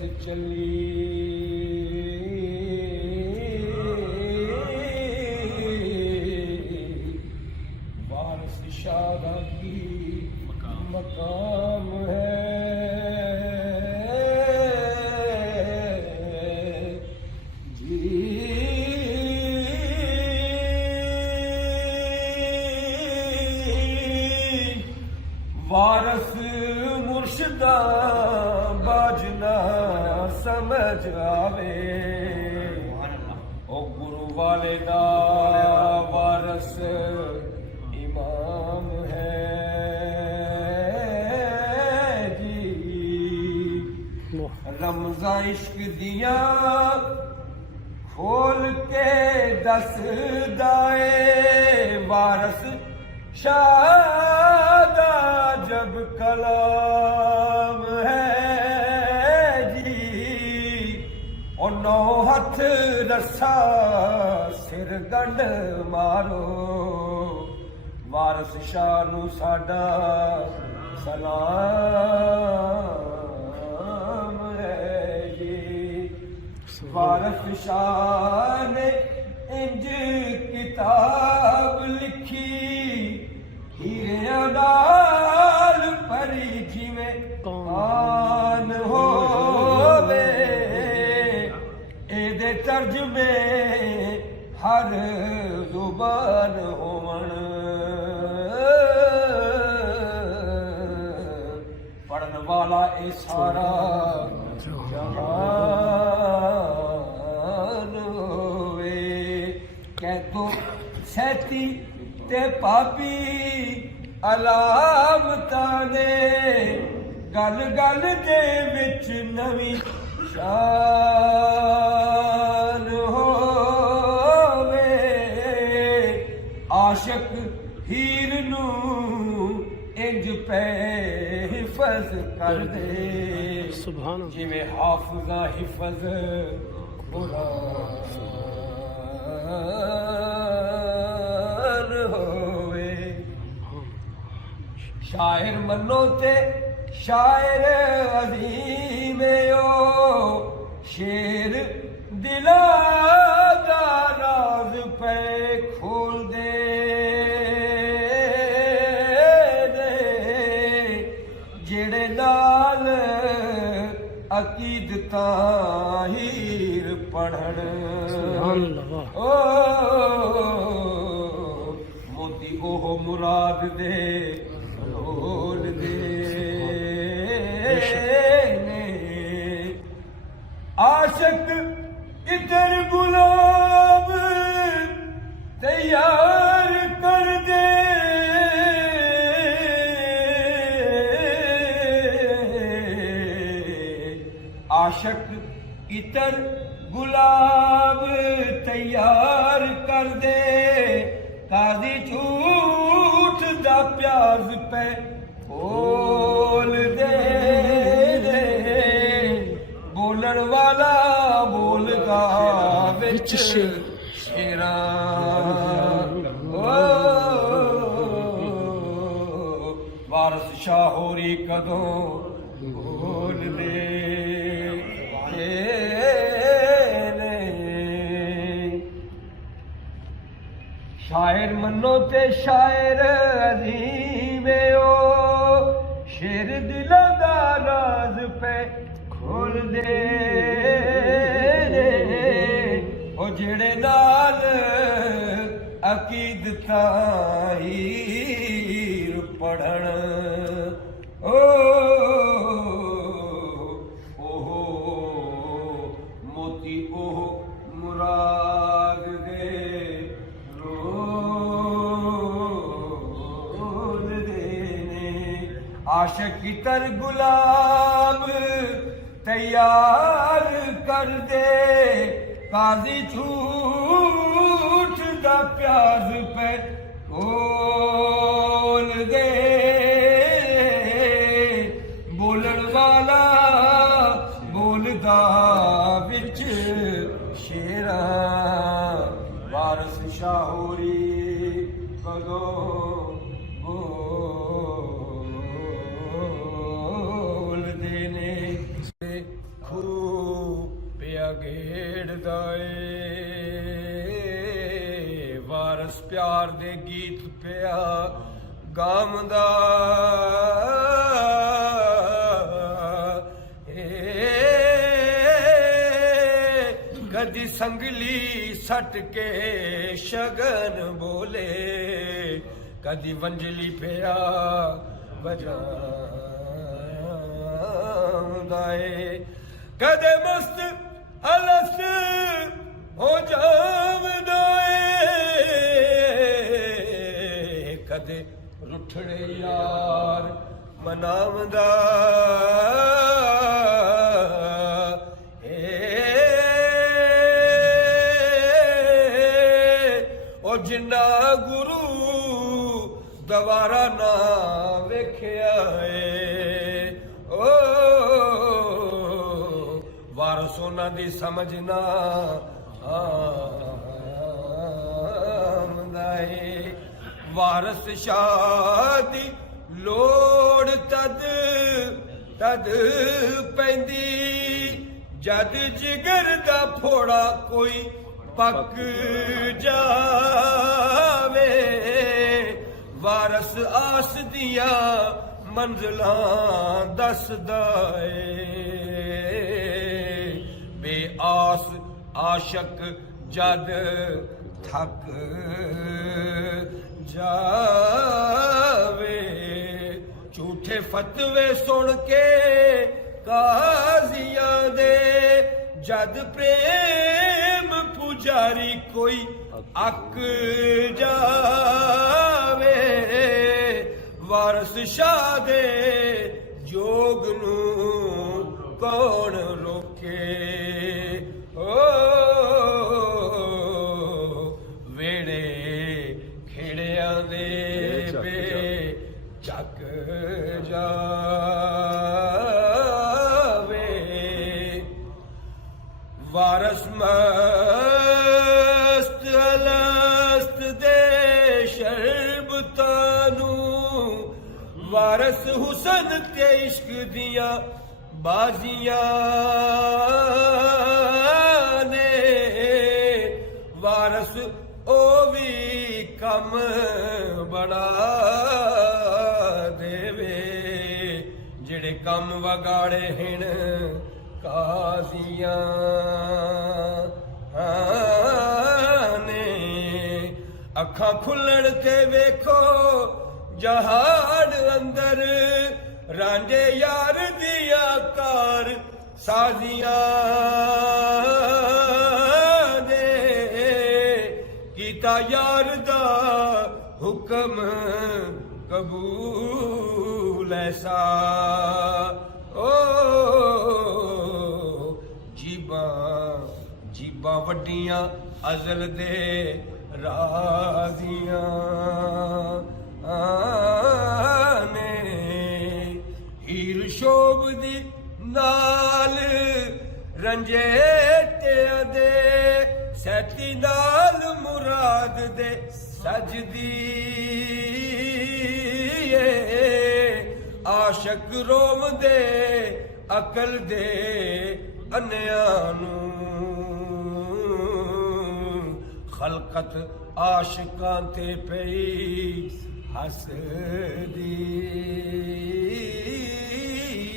चली वारस शादा की मकाम है जी वारस मुर्शदा बाजना समझ आवे ओ गुरु वाले दा वारस इमाम है जी रमज़ा इश्क दिया खोल के दस दाए वारस शादा जब कलाम है जी और नौ हथ रस्सा सिर गंढ मारो वारस शाह नू साडा सलाम है जी वारस शाह ने इंज किताब लिखी हीरे नाल परी जिवें कान होवे एदे तर्जमे हर जुबान होवण पढ़न वाला ए सारा जहान होवे कह तो सैती ते पापी अलामतां ने गल गल दे विच नवीं शान होवे आशिक हीर नू इंज पे हिफज कर दे सुभान जिवें हाफिज़ा हिफज कुरान होवे शायर मनो ते शायर अज़ीम ओ शेर दिला दा राज पे खोल दे जेड़े नाल अकीदतां हीर पढ़ण ओ मोती ओह मुराद दे बोल दे आशिक इधर गुलाब तैयार कर दे आशिक इधर गुलाब तैयार कर दे काजी झूठ दा प्याज पे बोल दे बोलन वाला बोलदा विच शेरा वारस शाह होरी कदों बोल दे शायर मनो ते शायर अज़ीम ओ शेर दिला दा राज पे खोल दे ओ जेड़े नाल अकीदतां हीर पढ़ण ओ मोती ओह मुराद दे आशिक तर गुलाब तैयार कर दे काजी झूठ दा प्याज पे खोल दे बोलन वाला बोलदा विच शेरा वारस शाह होरी कदों ਪਿਆ ਗੇੜਦਾ ਏ ਵਾਰਸ ਪਿਆਰ ਦੇ ਗੀਤ ਪਿਆ ਗਾਉਂਦਾ ਕਦੀ ਸੰਗਲੀ ਸੱਟ ਕੇ ਸ਼ਗਨ ਬੋਲੇ ਕਦੀ ਵੰਜਲੀ ਪਿਆ ਵਜਾਉਂਦਾ ਏ ਕਦੇ ਮਸਤ ਅਲਸ ਹੋ ਜਾਵਦਾ ਏ ਕਦੇ ਰੁੱਠੜੇ ਯਾਰ ਮਨਾਵਦਾ ਉਹ ਜਿੰਨਾ ਗੁਰੂ ਦਵਾਰਾ ਨਾ ਵੇਖਿਆ ਏ ਓ ਵਾਰਸ ਉਹਨਾਂ ਦੀ ਸਮਝ ਨਾ ਆਉਂਦਾ ਏ ਵਾਰਸ ਸ਼ਾਹ ਦੀ ਲੋੜ ਤਦ ਪੈਂਦੀ ਜਦ ਜਿਗਰ ਦਾ ਫੋੜਾ ਕੋਈ ਪੱਕ ਜਾਵੇ ਵਾਰਸ ਆਸ ਦੀਆਂ ਮੰਜ਼ਲਾਂ ਦੱਸਦਾ ਏ ਬੇਆਸ ਆਸ਼ਕ ਜਦ ਥੱਕ ਜਾਵੇ ਝੂਠੇ ਫਤਵੇ ਸੁਣ ਕੇ ਕਾਜ਼ੀਆਂ ਦੇ ਜਦ ਪ੍ਰੇਮ ਪੁਜਾਰੀ ਕੋਈ ਅੱਕ ਜਾਵੇ ਵਾਰਸ ਸ਼ਾਹ ਦੇ ਜੋਗ ਨੂੰ ਕੌਣ ਰੋਕੇ ਓ ਵੇੜੇ ਖੇੜਿਆਂ ਦੇ ਬੇ ਚੱਕ ਜਾਵੇ ਵਾਰਸ ਮਸਤ ਅਲਸਤ ਦੇ ਸ਼ਰਬਤਾਂ ਨੂੰ ਵਾਰਸ ਹੁਸਨ ਤੇ ਇਸ਼ਕ ਦੀਆਂ ਬਾਜ਼ੀਆਂ ਨੇ ਵਾਰਸ ਉਹ ਵੀ ਕੰਮ ਬਣਾ ਦੇਵੇ ਜਿਹੜੇ ਕੰਮ ਵਗਾੜੇ ਹਨ ਕਾਜ਼ੀਆਂ ਨੇ ਅੱਖਾਂ ਖੁੱਲਣ ਤੇ ਵੇਖੋ ਜਹਾਨ ਅੰਦਰ ਰਾਂਝੇ ਯਾਰ ਦੀਆਂ ਕਾਰ ਸਾਜ਼ੀਆਂ ਦੇ ਕੀਤਾ ਯਾਰ ਦਾ ਹੁਕਮ ਕਬੂਲ ਐਸਾ ਓ ਜੀਬਾਂ ਵੱਡੀਆਂ ਅਜ਼ਲ ਦੇ ਰਾਜ਼ੀਆਂ ਨੇ ਹੀਰ ਸ਼ੋਭ ਦੀ ਨਾਲ ਰੰਜੇਟਿਆਂ ਦੇ ਸੈਤੀ ਨਾਲ ਮੁਰਾਦ ਦੇ ਸਜਦੀ ਏ ਆਸ਼ਕ ਰੋਮ ਦੇ ਅਕਲ ਦੇ ਅੰਨਿਆਂ ਨੂੰ ਖਲਕਤ ਆਸ਼ਿਕਾਂ ਤੇ ਪਈ ਹੱਸਦੀ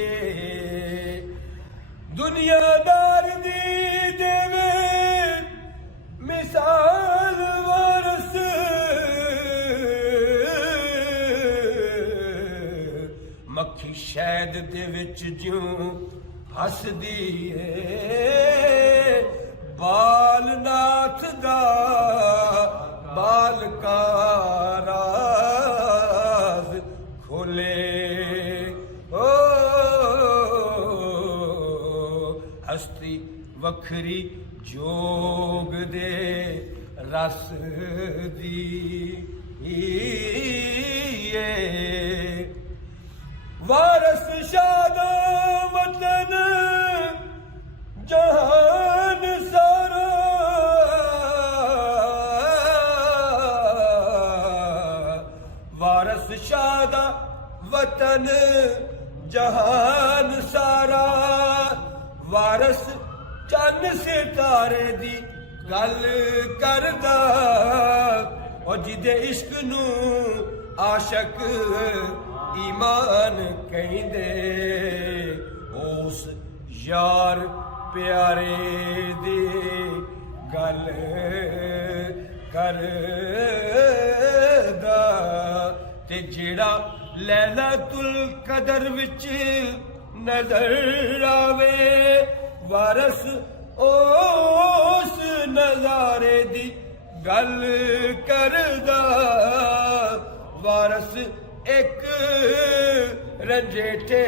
ਏ ਦੁਨੀਆਦਾਰ ਦੀ ਦੇਵੇ ਮਿਸਾਲ ਵਾਰਸ ਮੱਖੀ ਸ਼ਹਿਦ ਦੇ ਵਿੱਚ ਜਿਉਂ ਹੱਸਦੀ ਏ ਬਾਲਨਾਥ ਦਾ ਬਾਲਕਾ ਰਾਜ਼ ਖੋਲੇ ਓ ਹਸਤੀ ਵੱਖਰੀ ਜੋਗ ਦੇ ਰਸ ਦੀ ਏ ਵਾਰਸ ਸ਼ਾਹ ਦਾ ਵਤਨ ਜਹਾਨ ਸਾਰਾ ਵਾਰਸ ਸ਼ਾਹ ਦਾ ਵਤਨ ਜਹਾਨ ਸਾਰਾ ਵਾਰਸ ਚੰਨ ਸਿਤਾਰੇ ਦੀ ਗੱਲ ਕਰਦਾ, ਉਹ ਜਿਹਦੇ ਇਸ਼ਕ ਨੂੰ ਆਸ਼ਕ ਈਮਾਨ ਕਹਿੰਦੇ, ਉਸ ਯਾਰ ਪਿਆਰੇ ਦੀ ਗੱਲ ਕਰਦਾ। ਤੇ ਜਿਹੜਾ ਲੈਲਾਤੁਲ ਕਦਰ ਵਿੱਚ ਨਜ਼ਰ ਆਵੇ, ਵਾਰਸ ਉਸ ਨਜ਼ਾਰੇ ਦੀ ਗੱਲ ਕਰਦਾ। ਵਾਰਸ ਇੱਕ ਰੰਜੇਟੇ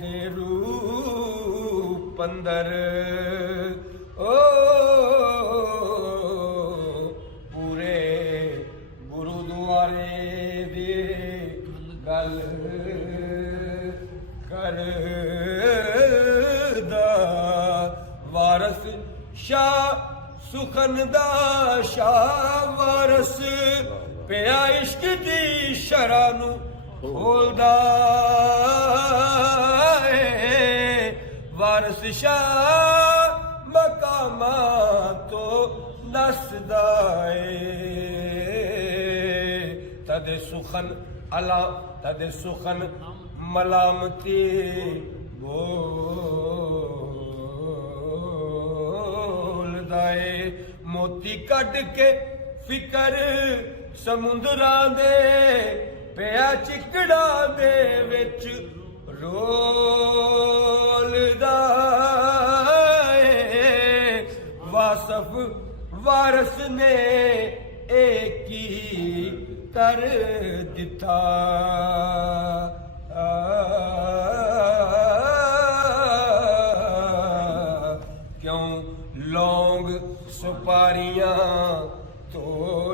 ਦੇ ਰੂਪ ਅੰਦਰ, ਓ ਪੂਰੇ ਗੁਰੂਦੁਆਰੇ ਦੀ ਗੱਲ ਕਰਦਾ। ਵਾਰਸ ਸ਼ਾਹ ਸੁਖਨ ਦਾ ਸ਼ਾਹ ਵਾਰਸ, ਪਿਆ ਇਸ਼ਕ ਦੀ ਸ਼ਰ੍ਹਾਂ ਨੂੰ ਖੋਲਦਾ ਏ। ਵਾਰਸ ਸ਼ਾਹ ਮਕਾਮਾਂ ਤੋਂ ਨਸਦਾ ਏ, ਤਦੇ ਸੁਖਨ ਅਲਾ ਤਦੇ ਸੁਖਨ ਮਲਾਮਤੀ ਬੋਲਦਾ ਏ। ਮੋਤੀ ਕੱਢ ਕੇ ਫਿਕਰ ਸਮੁੰਦਰਾਂ ਦੇ, ਪਿਆ ਚਿਕੜਾਂ ਦੇ ਵਿੱਚ ਰੋਲਦਾ ਏ। ਵਾਸਫ ਵਾਰਸ ਨੇ ਇਹ ਕੀ ਕਰ ਦਿੱਤਾ, ਕਿਉਂ ਲੌਂਗ ਸੁਪਾਰੀਆਂ ਤੋਂ